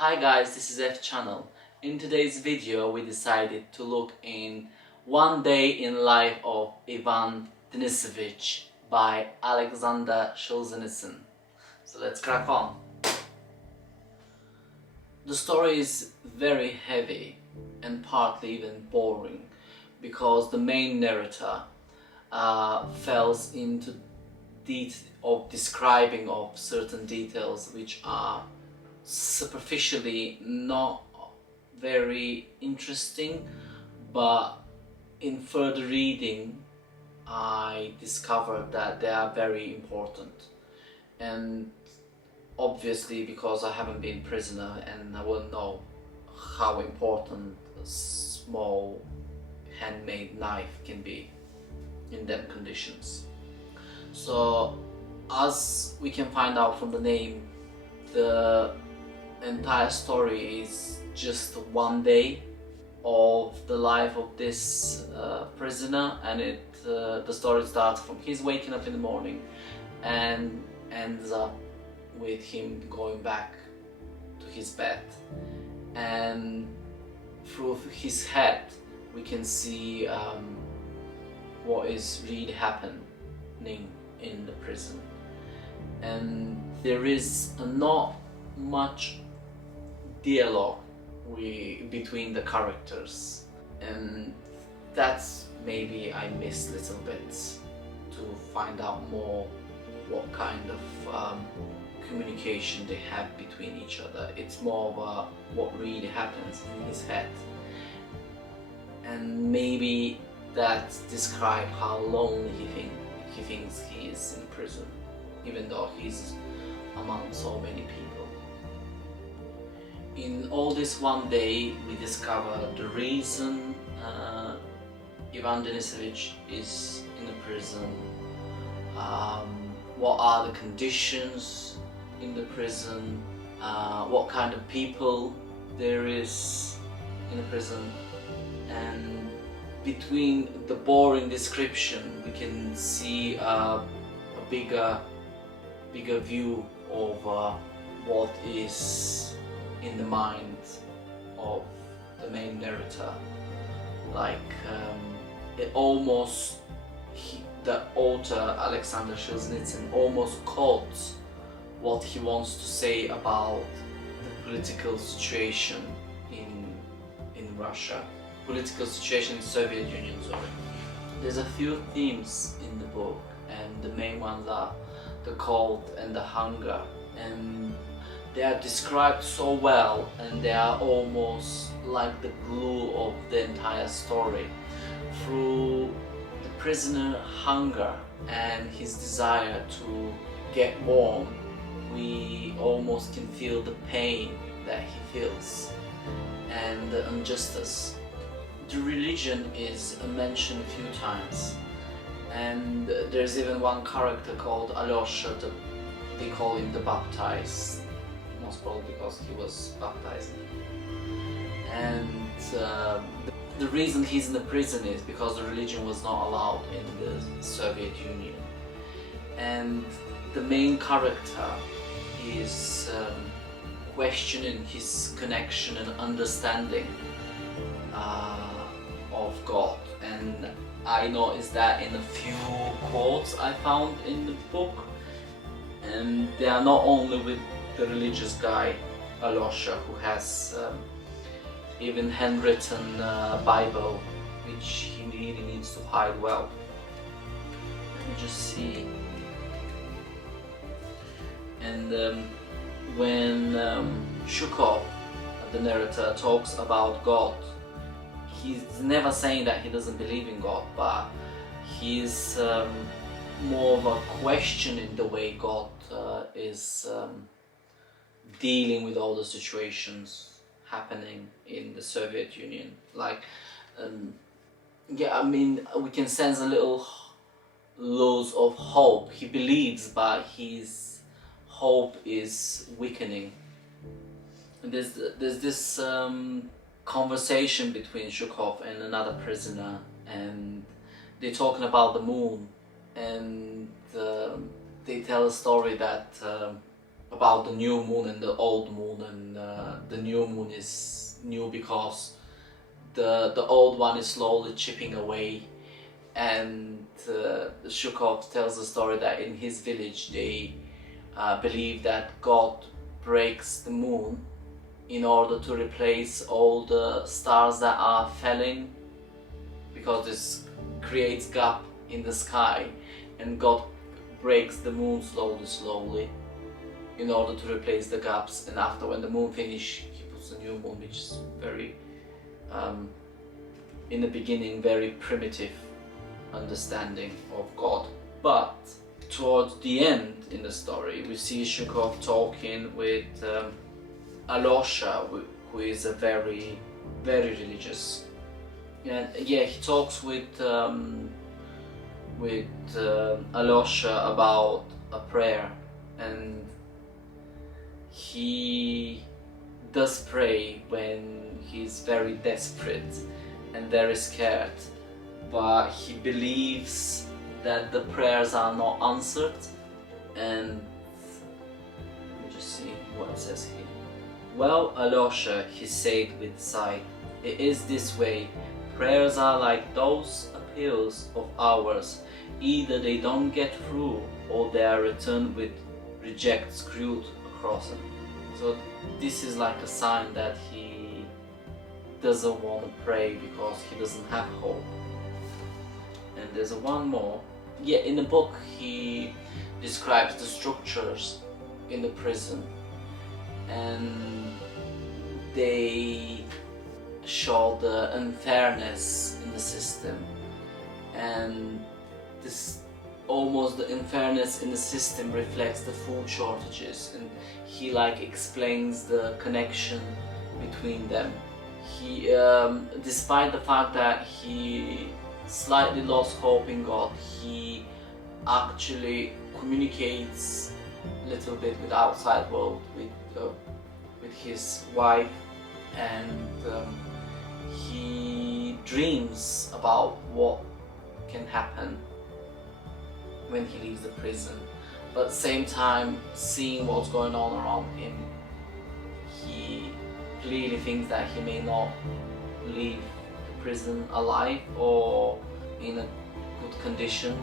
Hi guys, this is F channel. In today's video we decided to look in One Day in Life of Ivan Denisovich by Alexander Solzhenitsyn. So let's crack on. The story is very heavy and partly even boring because the main narrator falls into describing of certain details which are superficially not very interesting, but in further reading I discovered that they are very important. And obviously because I haven't been prisoner and I won't know how important a small handmade knife can be in them conditions. So as we can find out from the name, the entire story is just one day of the life of this prisoner, and the story starts from his waking up in the morning and ends up with him going back to his bed, and through his head we can see what is really happening in the prison. And there is not much dialogue between the characters, and that's maybe I missed a little bit to find out more what kind of communication they have between each other. It's more about what really happens in his head, and maybe that describes how lonely he thinks he is in prison, even though he's among so many people. In all this one day we discover the reason Ivan Denisovich is in the prison, what are the conditions in the prison, what kind of people there is in the prison, and between the boring description we can see a bigger view of what is in the mind of the main narrator. Like the author Alexander Solzhenitsyn almost quotes what he wants to say about the political situation in Russia, political situation in Soviet Union, sorry. There's a few themes in the book, and the main ones are the cold and the hunger, and they are described so well, and they are almost like the glue of the entire story. Through the prisoner hunger and his desire to get warm, we almost can feel the pain that he feels and the injustice. The religion is mentioned a few times, and there's even one character called Alyosha, they call him the baptized, most probably because he was baptized. And the reason he's in the prison is because the religion was not allowed in the Soviet Union. And the main character is questioning his connection and understanding of God. And I noticed that in a few quotes I found in the book, and they are not only with the religious guy Alyosha, who has even handwritten Bible, which he really needs to hide well. Let me just see. And when Zhukov, the narrator, talks about God, he's never saying that he doesn't believe in God, but he's more of a question in the way God is dealing with all the situations happening in the Soviet Union. Like, yeah, I mean, we can sense a little loss of hope. He believes, but his hope is weakening. And there's this conversation between Zhukov and another prisoner, and they're talking about the moon, and they tell a story that about the new moon and the old moon, and the new moon is new because the old one is slowly chipping away. And Shukov tells the story that in his village they believe that God breaks the moon in order to replace all the stars that are falling, because this creates gap in the sky, and God breaks the moon slowly in order to replace the gaps. And after, when the moon finishes, he puts a new moon, which is very in the beginning very primitive understanding of God. But towards the end in the story, we see Shukov talking with Alosha, who is a very religious. And yeah, he talks with Alosha about a prayer, and he does pray when he's very desperate and very scared, but he believes that the prayers are not answered. And let me just see what it says here. Well, Alosha, he said with a sigh, it is this way. Prayers are like those appeals of ours. Either they don't get through, or they are returned with reject screwed across them. So this is like a sign that he doesn't want to pray because he doesn't have hope. And there's one more. Yeah, in the book he describes the structures in the prison, and they show the unfairness in the system, and this almost the unfairness in the system reflects the food shortages, and he like explains the connection between them. He despite the fact that he slightly lost hope in God, he actually communicates a little bit with the outside world, with his wife, and he dreams about what can happen when he leaves the prison. But at the same time, seeing what's going on around him, he clearly thinks that he may not leave the prison alive or in a good condition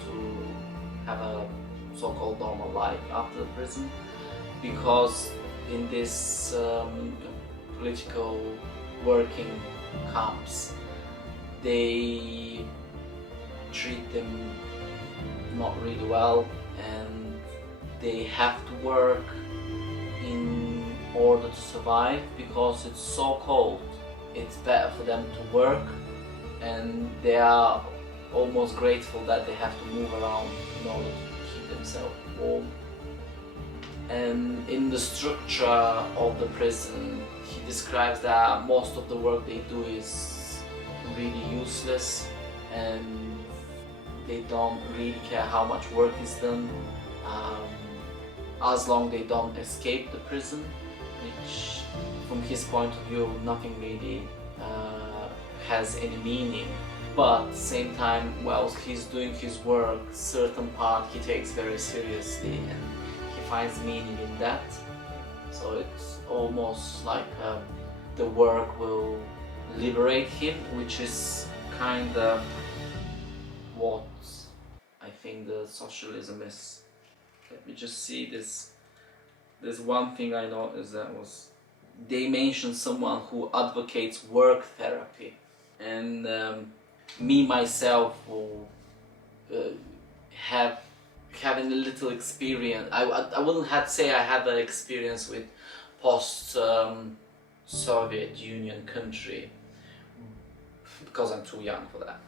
to have a so-called normal life after the prison, because in this political working camps they treat them not really well, and they have to work in order to survive because it's so cold. It's better for them to work, and they are almost grateful that they have to move around in order to keep themselves warm. And in the structure of the prison, he describes that most of the work they do is really useless, and they don't really care how much work is done, as long as they don't escape the prison, which from his point of view nothing really has any meaning. But at the same time, whilst he's doing his work, certain part he takes very seriously and he finds meaning in that. So it's almost like the work will liberate him, which is kind of what I think the socialism is. Let me just see this. There's one thing I noticed, that was they mentioned someone who advocates work therapy, and me myself will having a little experience. I wouldn't have to say I have an experience with post Soviet Union country because I'm too young for that,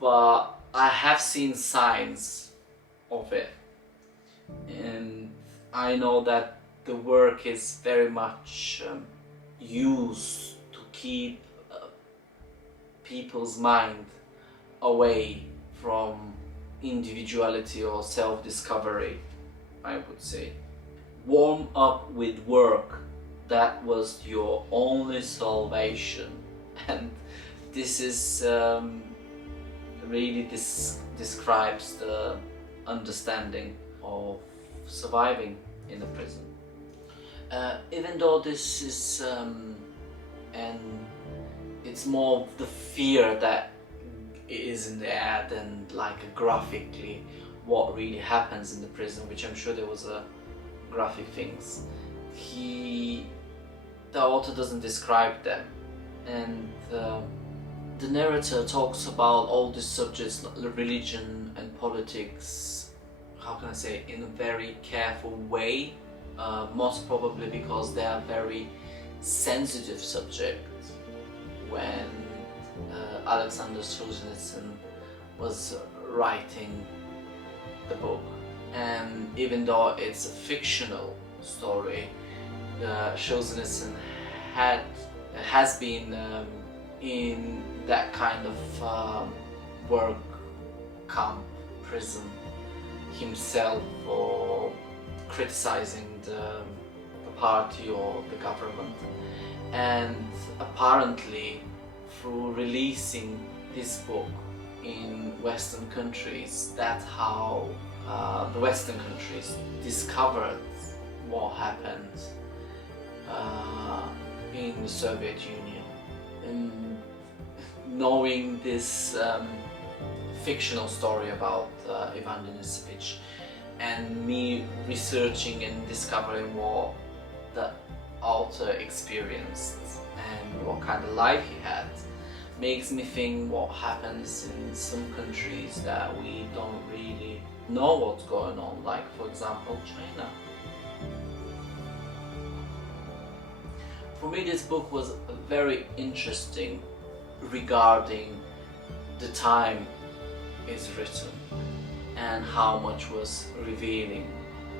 but I have seen signs of it, and I know that the work is very much used to keep people's mind away from individuality or self-discovery, I would say. Warm up with work, that was your only salvation. And this is really describes the understanding of surviving in the prison. Even though this is and it's more the fear that is in the air than like graphically what really happens in the prison, which I'm sure there was a graphic things. The author doesn't describe them, and the narrator talks about all these subjects, religion and politics, how can I say, in a very careful way, most probably because they are very sensitive subjects. When Alexander Solzhenitsyn was writing the book, and even though it's a fictional story, Solzhenitsyn has been in that kind of work camp, prison himself, for criticizing the party or the government. And apparently, through releasing this book in Western countries, that's how the Western countries discovered what happened in the Soviet Union. And knowing this fictional story about Ivan Denisovich, and me researching and discovering what the author experienced and what kind of life he had, makes me think what happens in some countries that we don't really know what's going on, like for example China. For me, this book was very interesting regarding the time it's written and how much was revealing,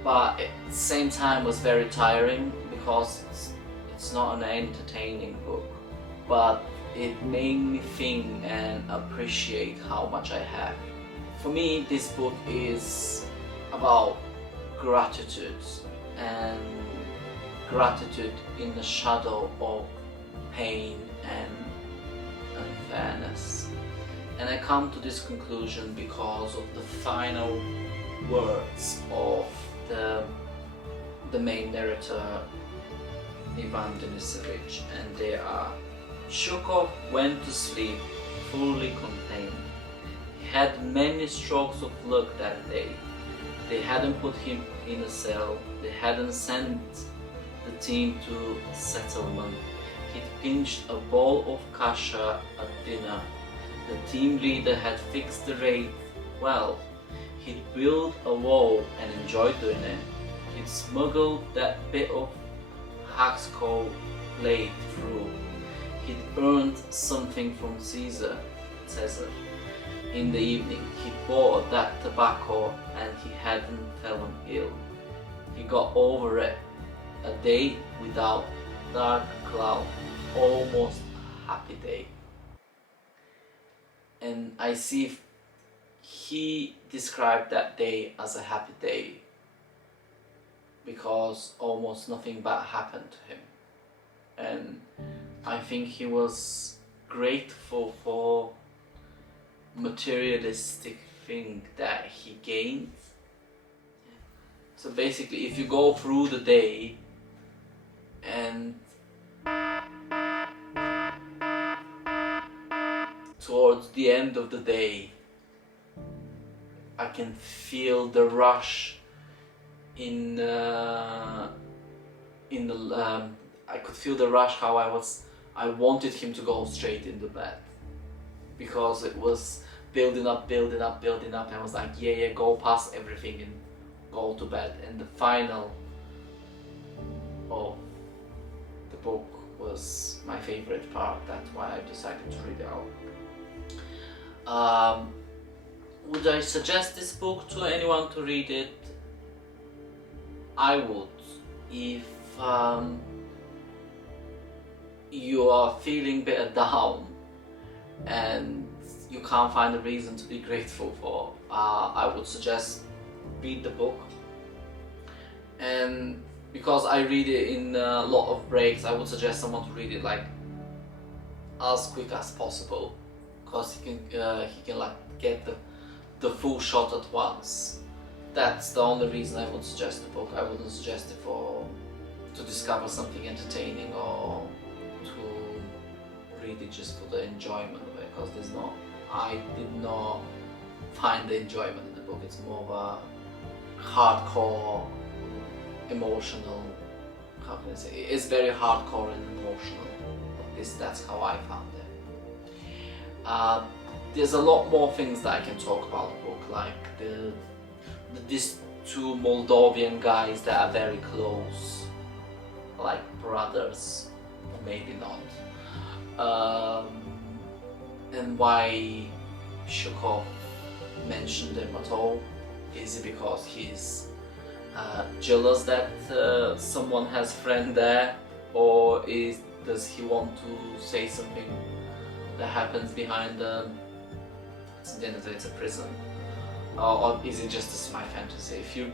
but at the same time was very tiring because it's not an entertaining book, but it made me think and appreciate how much I have. For me, this book is about gratitude, and gratitude in the shadow of pain and unfairness. And I come to this conclusion because of the final words of the main narrator, Ivan Denisovich, and they are: Shukov went to sleep fully contained. He had many strokes of luck that day. They hadn't put him in a cell, they hadn't sent the team to settlement. He'd pinched a bowl of kasha at dinner. The team leader had fixed the rate well. He'd built a wall and enjoyed doing it. He'd smuggled that bit of hacksaw blade through. He'd earned something from Caesar. In the evening, he bought that tobacco and he hadn't fallen ill. He got over it. A day without dark cloud, almost a happy day. And I see he described that day as a happy day because almost nothing bad happened to him. And I think he was grateful for materialistic thing that he gained. So basically, if you go through the day and towards the end of the day, I can feel the rush in the I could feel the rush how I wanted him to go straight into bed, because it was building up, and I was like, yeah, go past everything and go to bed. And the final of the book was my favorite part. That's why I decided to read it out. Would I suggest this book to anyone to read it? I would, if you are feeling a bit down and you can't find a reason to be grateful for. I would suggest read the book. And because I read it in a lot of breaks, I would suggest someone to read it like as quick as possible, because he can like get the full shot at once. that's the only reason I would suggest the book. I wouldn't suggest it to discover something entertaining or to read it just for the enjoyment of it, because I did not find the enjoyment in the book. It's more of a hardcore, emotional, how can I say, it's very hardcore and emotional. That's how I found it. There's a lot more things that I can talk about the book, like these two Moldovan guys that are very close, like brothers, or maybe not. And why Shukov mentioned him at all. Is it because he's jealous that someone has friend there, or does he want to say something that happens behind the end of it's a prison, or is it just my fantasy? If you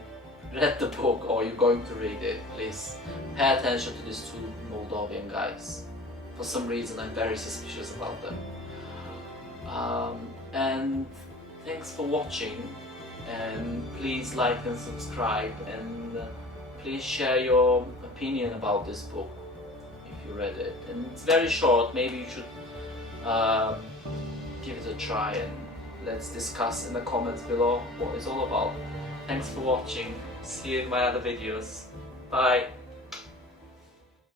read the book or you're going to read it, please pay attention to these two Moldovan guys. For some reason I'm very suspicious about them. And thanks for watching, and please like and subscribe, and please share your opinion about this book if you read it. And it's very short, maybe you should give it a try, and let's discuss in the comments below what it's all about. Thanks for watching, see you in my other videos, bye!